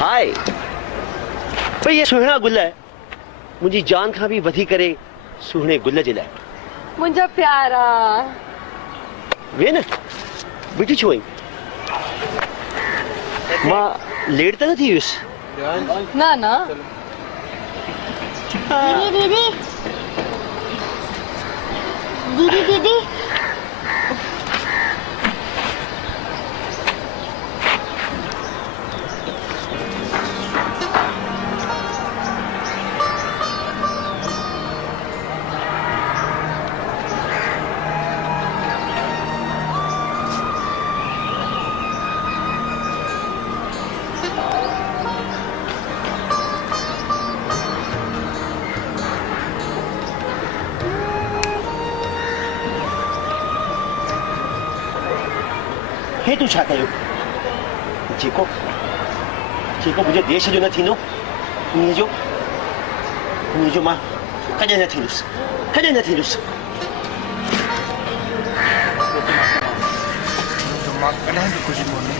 हाय भाई, ये सुहिणा गुल है, मुझी जान खां भी वधी करे सुहिणे गुल जे लाइ। मुंहिंजा प्यारा वे न बीठी छो आई, मां लेट त न थी वियुसि? ना ना दीदी दीदी दीदी दीदी हे तू छा कयो? जेको जेको मुंहिंजे देश जो न थींदो उन्हीअ जो मां कॾहिं न थींदुसि, कॾहिं न थींदुसि। मां कॾहिं बि कुझु कोन्हे।